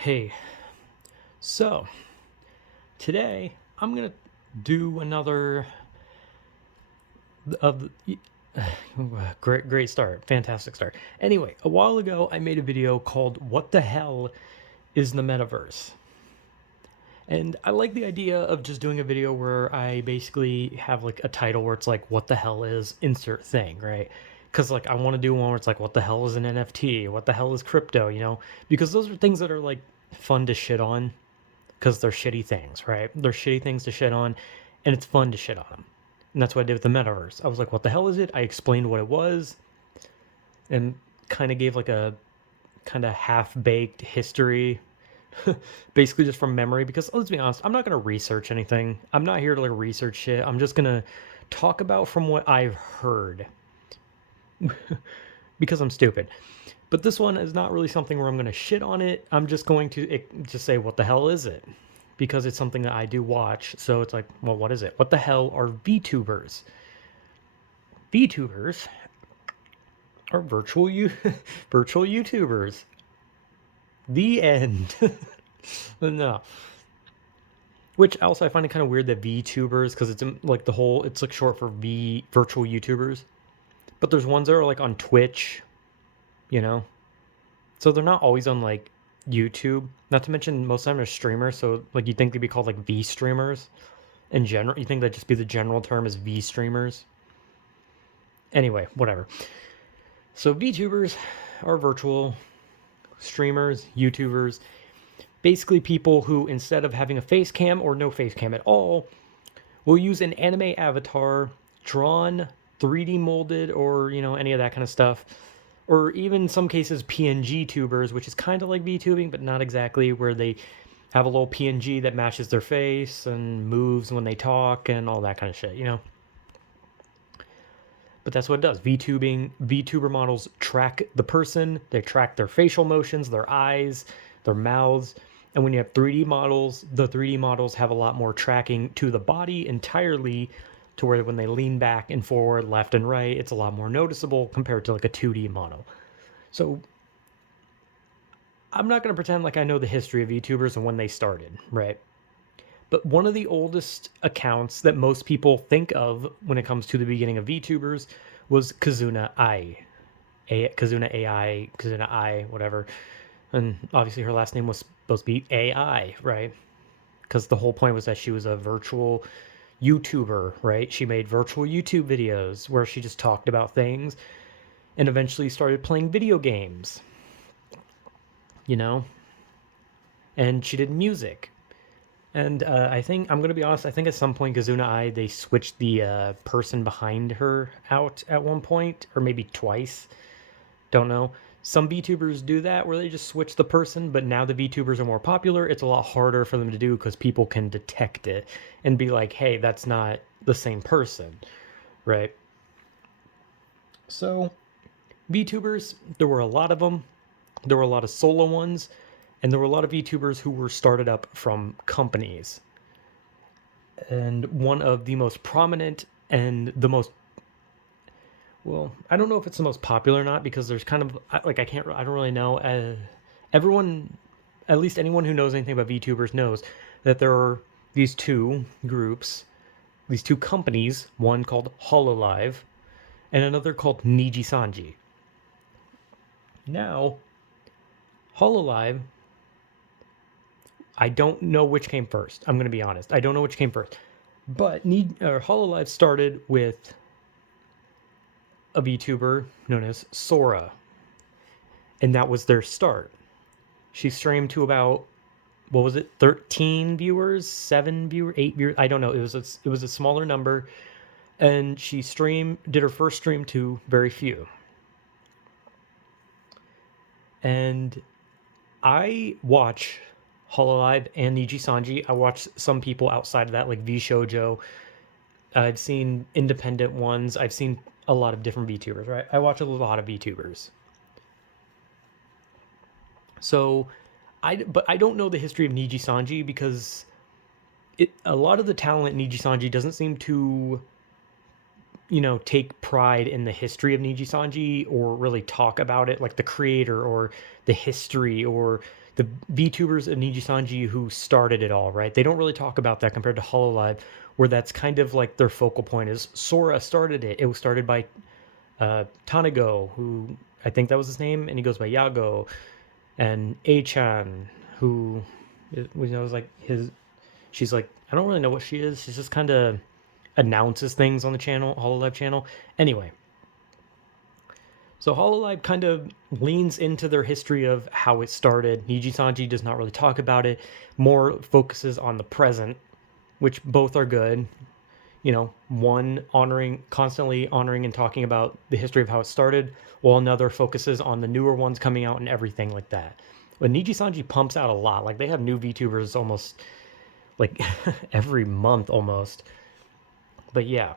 Hey, so today I'm gonna do another of the great start, fantastic start. Anyway, a while ago I made a video called "What the hell is the metaverse?" And I like the idea of just doing a video where I basically have like a title where it's like "What the hell is insert thing," right? Because like I want to do one where it's like "What the hell is an NFT? What the hell is crypto?" Because those are things that are like fun to shit on because they're shitty things, right? They're shitty things to shit on, and it's fun to shit on them. And that's what I did with the metaverse. I was like, what the hell is it? I explained what it was and kind of gave like a kind of half baked history, basically just from memory. Because let's be honest, I'm not going to research anything. I'm not here to like research shit. I'm just going to talk about from what I've heard because I'm stupid. But this one is not really something where I'm going to shit on it. I'm just going to just say, what the hell is it? Because it's something that I do watch. So it's like, well, what is it? What the hell are VTubers? VTubers are virtual YouTubers. The end. No. Which also I find it kind of weird that VTubers, because it's like it's like short for V virtual YouTubers. But there's ones that are like on Twitch, you know? So they're not always on like YouTube. Not to mention most of them are streamers, so like you think they'd be called like V streamers in general. You think that'd just be the general term as V streamers. Anyway, whatever. So VTubers are virtual streamers, YouTubers, basically people who instead of having a face cam or no face cam at all, will use an anime avatar drawn, 3D molded, or any of that kind of stuff, or even some cases PNG tubers, which is kind of like VTubing, but not exactly, where they have a little PNG that matches their face and moves when they talk and all that kind of shit. But that's what it does. VTuber models track the person, they track their facial motions, their eyes, their mouths. And when you have 3D models, the 3D models have a lot more tracking to the body entirely, to where when they lean back and forward, left and right, it's a lot more noticeable compared to like a 2D model. So I'm not going to pretend like I know the history of VTubers and when they started, right? But one of the oldest accounts that most people think of when it comes to the beginning of VTubers was Kazuna Ai. Kazuna AI, Kazuna I, whatever. And obviously her last name was supposed to be AI, right? Because the whole point was that she was a virtual YouTuber, right? She made virtual YouTube videos where she just talked about things and eventually started playing video games, you know? And she did music. And I think I'm gonna be honest. I think at some point, Kazuna Ai they switched the person behind her out at one point, or maybe twice. Don't know. Some VTubers do that where they just switch the person, but now the VTubers are more popular. It's a lot harder for them to do because people can detect it and be like, "Hey, that's not the same person," right? So VTubers, there were a lot of them. There were a lot of solo ones, and there were a lot of VTubers who were started up from companies. And one of the most prominent and the most, well, I don't know if it's the most popular or not, because there's kind of like I don't really know. Everyone, at least anyone who knows anything about VTubers knows that there are these two groups, these two companies, one called Hololive and another called Niji Sanji. Now, Hololive, I don't know which came first. I'm going to be honest. I don't know which came first. But Hololive started with a VTuber known as Sora, and that was their start. She streamed to about, what was it, 13 viewers, 7 viewers, 8 viewers, I don't know. It was a smaller number, and she did her first stream to very few. And I watch Hololive and Niji Sanji. I watch some people outside of that, like V Shoujo. I've seen independent ones. I've seen a lot of different VTubers, right? I watch a lot of VTubers. So, but I don't know the history of Niji Sanji because a lot of the talent in Niji Sanji doesn't seem to take pride in the history of Niji Sanji or really talk about it, like the creator or the history or the VTubers of Niji Sanji who started it all, right? They don't really talk about that compared to Hololive, where that's kind of like their focal point is Sora started it. It was started by Tanago, who I think that was his name, and he goes by Yago, and A-chan, who is like his. She's like, I don't really know what she is. She's just kind of announces things on the channel, Hololive channel. Anyway, so Hololive kind of leans into their history of how it started. Niji Sanji does not really talk about it, more focuses on the present, which both are good. One constantly honoring and talking about the history of how it started, while another focuses on the newer ones coming out and everything like that. But Niji Sanji pumps out a lot. Like, they have new VTubers almost like every month almost. But yeah,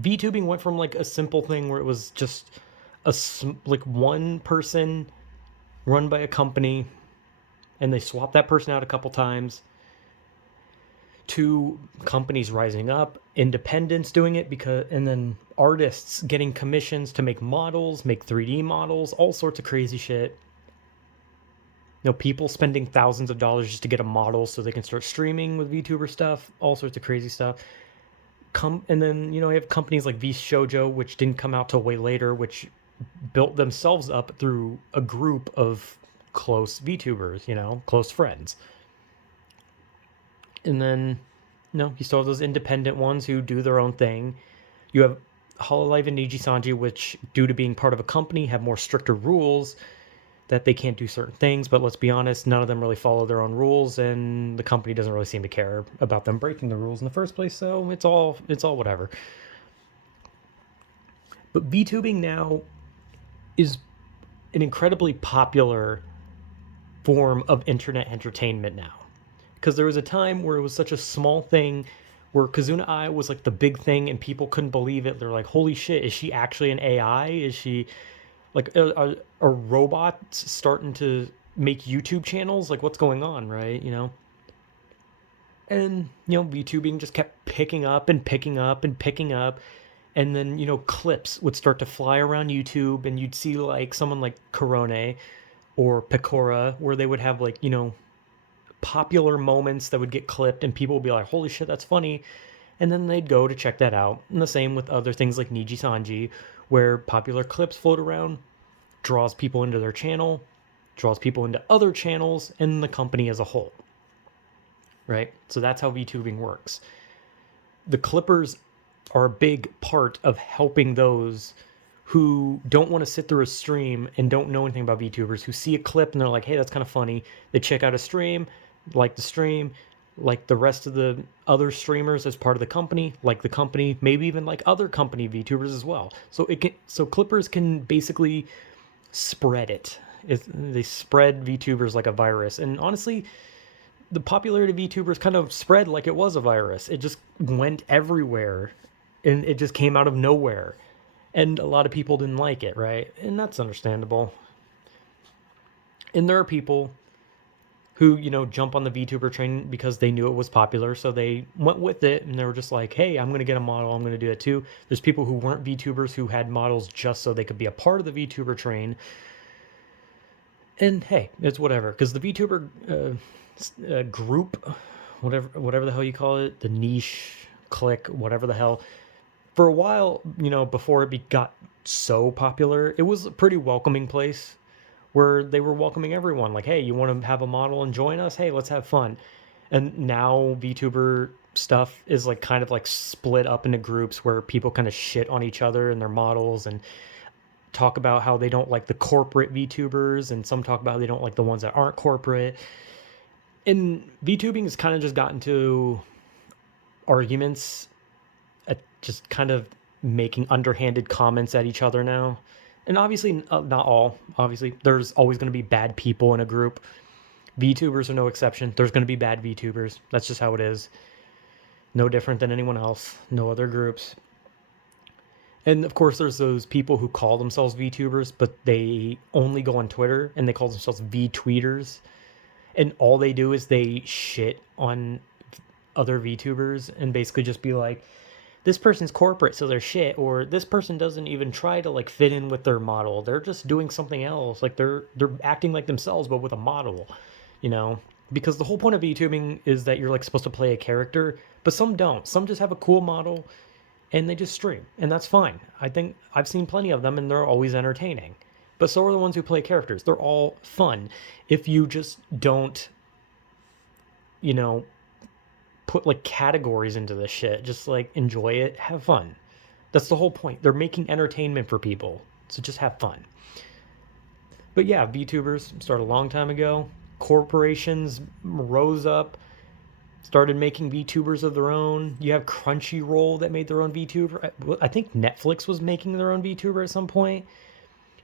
VTubing went from like a simple thing where it was just like one person run by a company, and they swapped that person out a couple times, to companies rising up, independents doing it, and then artists getting commissions to make models, make 3D models, all sorts of crazy shit. People spending thousands of dollars just to get a model so they can start streaming with VTuber stuff, all sorts of crazy stuff. And then, you have companies like VShojo, which didn't come out till way later, which built themselves up through a group of close VTubers, close friends. And then, you still have those independent ones who do their own thing. You have Hololive and Niji Sanji, which, due to being part of a company, have more stricter rules that they can't do certain things. But let's be honest, none of them really follow their own rules, and the company doesn't really seem to care about them breaking the rules in the first place. So it's all whatever. But VTubing now is an incredibly popular form of internet entertainment now. Because there was a time where it was such a small thing, where Kazuna Ai was like the big thing and people couldn't believe it. They're like, holy shit, is she actually an AI? Is she like a robot starting to make YouTube channels? Like, what's going on, right? And, VTubing just kept picking up and picking up and picking up. And then, clips would start to fly around YouTube, and you'd see like someone like Korone or Pecora, where they would have like, popular moments that would get clipped, and people would be like, holy shit, that's funny. And then they'd go to check that out. And the same with other things like Niji Sanji, where popular clips float around, draws people into their channel, draws people into other channels, and the company as a whole. Right? So that's how VTubing works. The clippers are a big part of helping those who don't want to sit through a stream and don't know anything about VTubers, who see a clip and they're like, hey, that's kind of funny. They check out a stream, like the stream, like the rest of the other streamers as part of the company, maybe even like other company VTubers as well. So clippers can basically spread it. They spread VTubers like a virus. And honestly, the popularity of VTubers kind of spread like it was a virus. It just went everywhere, and it just came out of nowhere. And a lot of people didn't like it, right? And that's understandable. And there are people who, jump on the VTuber train because they knew it was popular, so they went with it, and they were just like, hey, I'm going to get a model, I'm going to do it too. There's people who weren't VTubers who had models just so they could be a part of the VTuber train. And hey, it's whatever, because the VTuber group, whatever the hell you call it, the niche, clique, whatever the hell, for a while, before it got so popular, it was a pretty welcoming place where they were welcoming everyone. Like, hey, you want to have a model and join us? Hey, let's have fun. And now VTuber stuff is like kind of like split up into groups where people kind of shit on each other and their models, and talk about how they don't like the corporate VTubers, and some talk about how they don't like the ones that aren't corporate. And VTubing has kind of just gotten to arguments, just kind of making underhanded comments at each other now. And obviously, not all. Obviously, there's always going to be bad people in a group. VTubers are no exception. There's going to be bad VTubers. That's just how it is. No different than anyone else. No other groups. And of course, there's those people who call themselves VTubers, but they only go on Twitter, and they call themselves VTweeters. And all they do is they shit on other VTubers and basically just be like, this person's corporate, so they're shit, or this person doesn't even try to like fit in with their model. They're just doing something else. Like they're acting like themselves but with a model, you know? Because the whole point of VTubing is that you're like supposed to play a character, but some don't. Some just have a cool model and they just stream, and that's fine. I think I've seen plenty of them and they're always entertaining. But so are the ones who play characters. They're all fun if you just don't, you know, put like categories into this shit. Just like enjoy it, have fun. That's the whole point. They're making entertainment for people. So just have fun. But yeah, VTubers started a long time ago. Corporations rose up, started making VTubers of their own. You have Crunchyroll that made their own VTuber. I think Netflix was making their own VTuber at some point.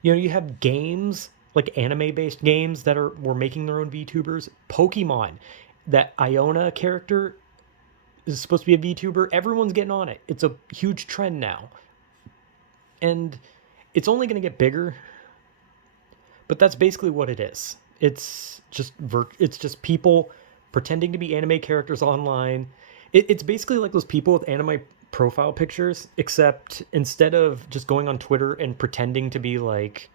You know, you have games like anime-based games that were making their own VTubers. Pokemon, that Iona character is supposed to be a VTuber. Everyone's getting on it. It's a huge trend now. And it's only going to get bigger, but that's basically what it is. It's just people pretending to be anime characters online. It's basically like those people with anime profile pictures, except instead of just going on Twitter and pretending to be like,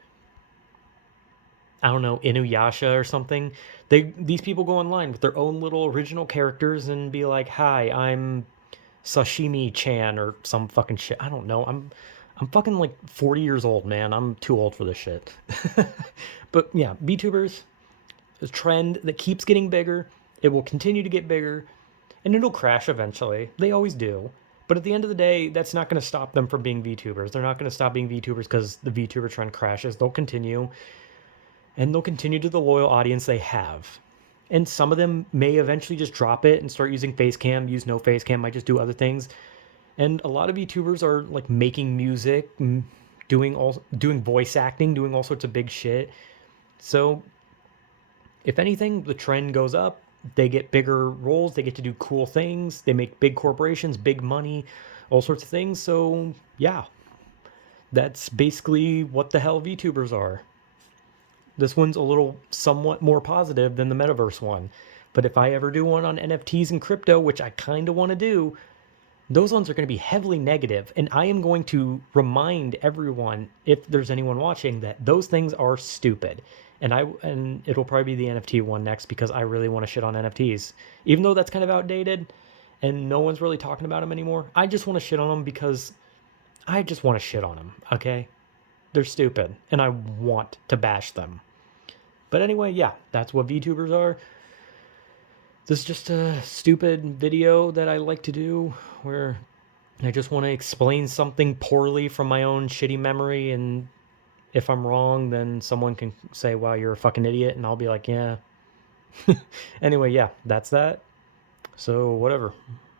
I don't know, Inuyasha or something, these people go online with their own little original characters and be like, "Hi, I'm Sashimi Chan," or some fucking shit. I don't know. I'm fucking like 40 years old, man. I'm too old for this shit. But yeah, VTubers, a trend that keeps getting bigger. It will continue to get bigger, and it'll crash eventually. They always do. But at the end of the day, that's not going to stop them from being VTubers. They're not going to stop being VTubers because the VTuber trend crashes. They'll continue, and they'll continue to the loyal audience they have. And some of them may eventually just drop it and start using Facecam, use no Facecam, might just do other things. And a lot of YouTubers are like making music, doing voice acting, doing all sorts of big shit. So if anything, the trend goes up. They get bigger roles. They get to do cool things. They make big corporations, big money, all sorts of things. So yeah, that's basically what the hell VTubers are. This one's a little somewhat more positive than the metaverse one. But if I ever do one on NFTs and crypto, which I kind of want to do, those ones are going to be heavily negative, and I am going to remind everyone, if there's anyone watching, that those things are stupid. And it'll probably be the NFT one next because I really want to shit on NFTs, even though that's kind of outdated and no one's really talking about them anymore. I just want to shit on them because I just want to shit on them. Okay, they're stupid, and I want to bash them. But anyway, yeah, that's what VTubers are. This is just a stupid video that I like to do where I just want to explain something poorly from my own shitty memory, and if I'm wrong, then someone can say, "Wow, you're a fucking idiot," and I'll be like, "Yeah." Anyway, yeah, that's that. So, whatever.